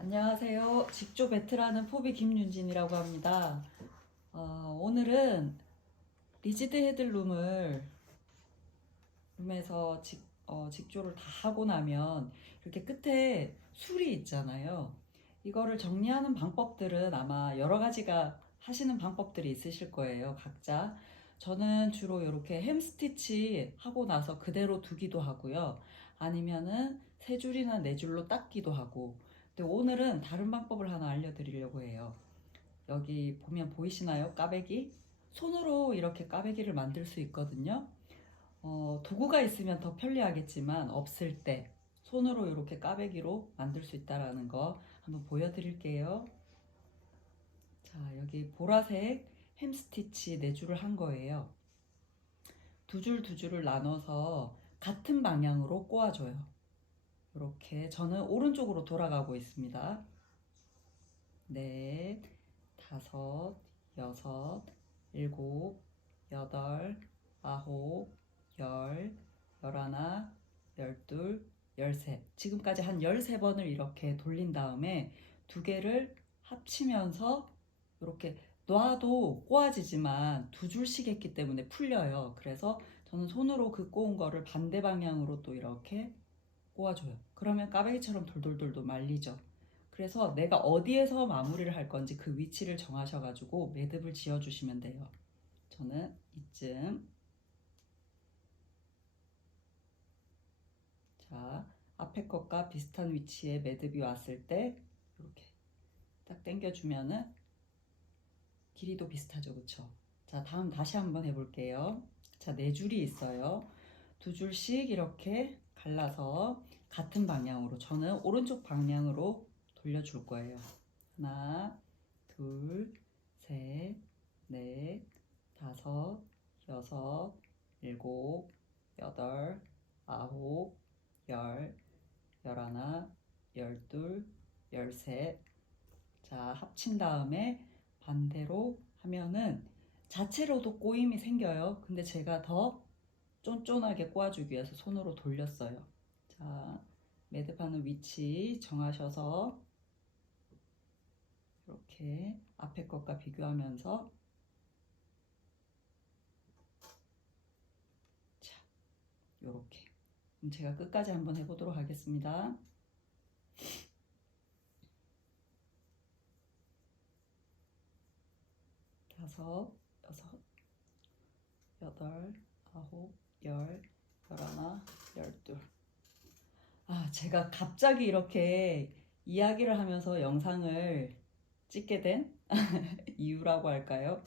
안녕하세요. 직조 배트라는 포비 김윤진이라고 합니다. 어, 오늘은 리지드 헤드룸을 룸에서 직, 어, 직조를 다 하고 나면 이렇게 끝에 술이 있잖아요. 이거를 정리하는 방법들은 아마 여러 가지가 하시는 방법들이 있으실 거예요. 각자. 저는 주로 이렇게 햄스티치 하고 나서 그대로 두기도 하고요. 아니면은 세 줄이나 네 줄로 닦기도 하고. 근데 오늘은 다른 방법을 하나 알려드리려고 해요. 여기 보면 보이시나요? 까베기? 손으로 이렇게 까베기를 만들 수 있거든요. 어, 도구가 있으면 더 편리하겠지만 없을 때 손으로 이렇게 까베기로 만들 수 있다라는 거 한번 보여드릴게요. 자, 여기 보라색 햄스티치 네 줄을 한 거예요. 두 줄 두 줄을 나눠서 같은 방향으로 꼬아줘요. 이렇게 저는 오른쪽으로 돌아가고 있습니다. 넷, 다섯, 여섯, 일곱, 여덟, 아홉, 열, 열하나, 열둘, 열셋. 지금까지 한 열세 번을 이렇게 돌린 다음에 두 개를 합치면서 이렇게 놔도 꼬아지지만 두 줄씩 했기 때문에 풀려요. 그래서 저는 손으로 그 꼬은 거를 반대 방향으로 또 이렇게 꼬아줘요. 그러면 까베기처럼 돌돌돌돌 말리죠. 그래서 내가 어디에서 마무리를 할 건지 그 위치를 정하셔가지고 매듭을 지어주시면 돼요. 저는 이쯤. 자, 앞에 것과 비슷한 위치에 매듭이 왔을 때 이렇게 딱 당겨주면은 길이도 비슷하죠, 그쵸? 자, 다음 다시 한번 해볼게요. 자, 네 줄이 있어요. 두 줄씩 이렇게 갈라서 같은 방향으로 저는 오른쪽 방향으로 돌려줄 거예요. 하나, 둘, 셋, 넷, 다섯, 여섯, 일곱, 여덟, 아홉, 열, 열하나, 열둘, 열셋. 자, 합친 다음에 반대로 하면은 자체로도 꼬임이 생겨요. 근데 제가 더 쫀쫀하게 꼬아주기 위해서 손으로 돌렸어요. 자, 매듭하는 위치 정하셔서 이렇게 앞에 것과 비교하면서 자, 요렇게. 그럼 제가 끝까지 한번 해보도록 하겠습니다. 다섯, 여섯, 여덟, 아홉, 열, 열하나, 열둘. 아, 제가 갑자기 이렇게 이야기를 하면서 영상을 찍게 된 이유라고 할까요?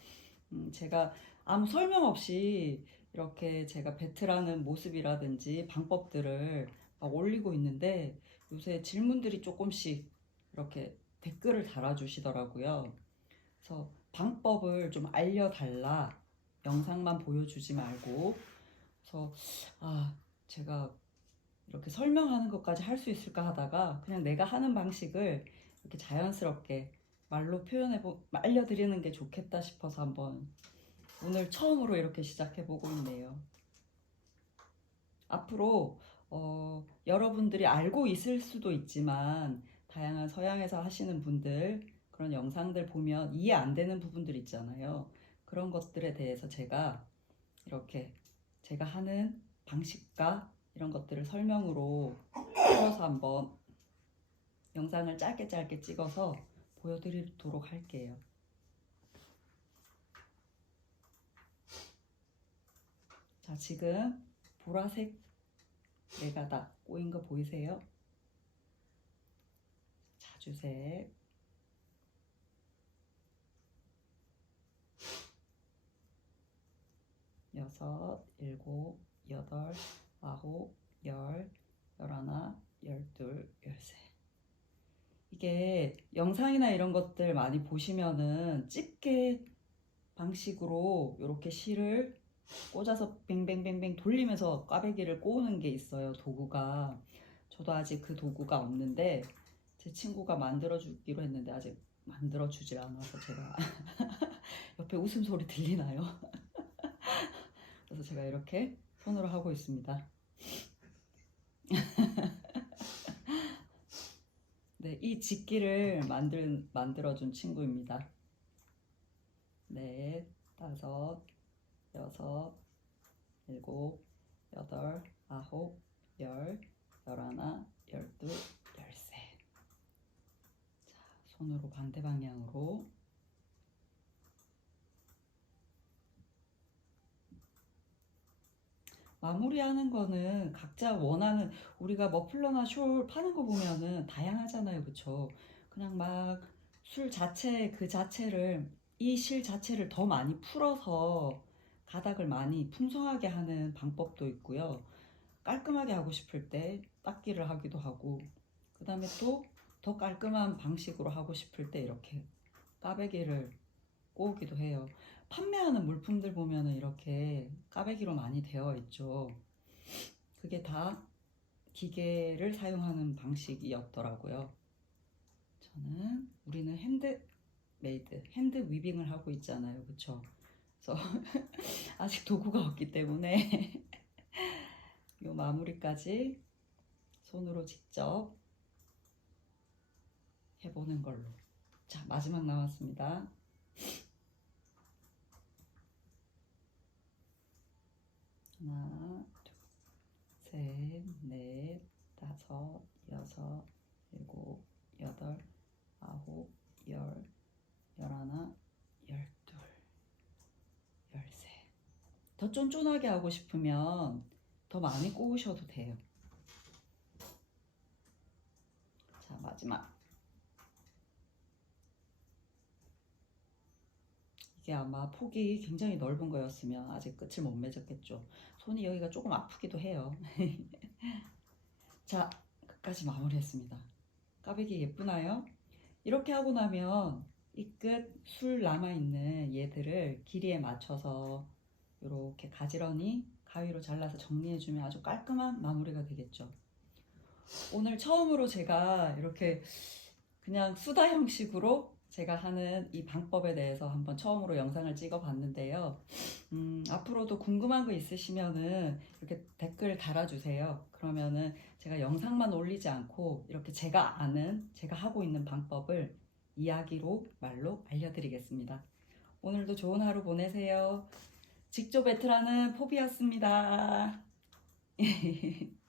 음, 제가 아무 설명 없이 이렇게 제가 배틀하는 모습이라든지 방법들을 막 올리고 있는데 요새 질문들이 조금씩 이렇게 댓글을 달아주시더라고요. 그래서 방법을 좀 알려달라. 영상만 보여주지 말고. 그래서, 아, 제가 이렇게 설명하는 것까지 할 수 있을까 하다가 그냥 내가 하는 방식을 이렇게 자연스럽게 말로 표현해 보, 알려드리는 게 좋겠다 싶어서 한번 오늘 처음으로 이렇게 시작해 보고 있네요. 앞으로, 어, 여러분들이 알고 있을 수도 있지만, 다양한 서양에서 하시는 분들, 그런 영상들 보면 이해 안 되는 부분들 있잖아요. 그런 것들에 대해서 제가 이렇게 제가 하는 방식과 이런 것들을 설명으로 풀어서 한번 영상을 짧게 짧게 찍어서 보여드리도록 할게요. 자, 지금 보라색 네가다 꼬인 거 보이세요? 자주색 여섯, 일곱, 여덟, 아홉, 열, 열하나, 열둘, 열셋. 이게 영상이나 이런 것들 많이 보시면은 집게 방식으로 이렇게 실을 꽂아서 뱅뱅뱅뱅 돌리면서 꽈배기를 꼬우는 게 있어요, 도구가. 저도 아직 그 도구가 없는데 제 친구가 만들어 주기로 했는데 아직 만들어 주질 않아서 제가 옆에 웃음소리 들리나요? 그래서 제가 이렇게 손으로 하고 있습니다. 네, 네, 이 집기를 만들, 만들어준 친구입니다. 넷, 다섯, 여섯, 일곱, 여덟, 아홉, 열, 열하나, 열둘, 열세. 자, 손으로 반대 방향으로. 마무리하는 거는 각자 원하는 우리가 머플러나 숄 파는 거 보면은 다양하잖아요, 그쵸? 그냥 막 술 자체 그 자체를 이 실 자체를 더 많이 풀어서 가닥을 많이 풍성하게 하는 방법도 있고요. 깔끔하게 하고 싶을 때 닦기를 하기도 하고, 그 다음에 또 더 깔끔한 방식으로 하고 싶을 때 이렇게 까베기를 꼬우기도 해요. 판매하는 물품들 보면은 이렇게 까베기로 많이 되어 있죠. 그게 다 기계를 사용하는 방식이었더라고요. 저는 우리는 핸드 메이드, 핸드 위빙을 하고 있잖아요. 그쵸? 그래서 아직 도구가 없기 때문에 요 마무리까지 손으로 직접 해보는 걸로. 자, 마지막 남았습니다. 하나, 둘, 셋, 넷, 다섯, 여섯, 일곱, 여덟, 아홉, 열, 열하나, 열둘, 열세. 더 쫀쫀하게 하고 싶으면 더 많이 꼬우셔도 돼요. 자, 마지막. 이게 아마 폭이 굉장히 넓은 거였으면 아직 끝을 못 맺었겠죠. 손이 여기가 조금 아프기도 해요. 자, 끝까지 마무리했습니다. 까베기 예쁘나요? 이렇게 하고 나면 이 끝 술 남아있는 얘들을 길이에 맞춰서 이렇게 가지런히 가위로 잘라서 정리해주면 아주 깔끔한 마무리가 되겠죠. 오늘 처음으로 제가 이렇게 그냥 수다 형식으로 제가 하는 이 방법에 대해서 한번 처음으로 영상을 찍어 봤는데요. 음, 앞으로도 궁금한 거 있으시면은 이렇게 댓글 달아주세요. 그러면은 제가 영상만 올리지 않고 이렇게 제가 아는, 제가 하고 있는 방법을 이야기로, 말로 알려드리겠습니다. 오늘도 좋은 하루 보내세요. 직조 배틀하는 포비였습니다.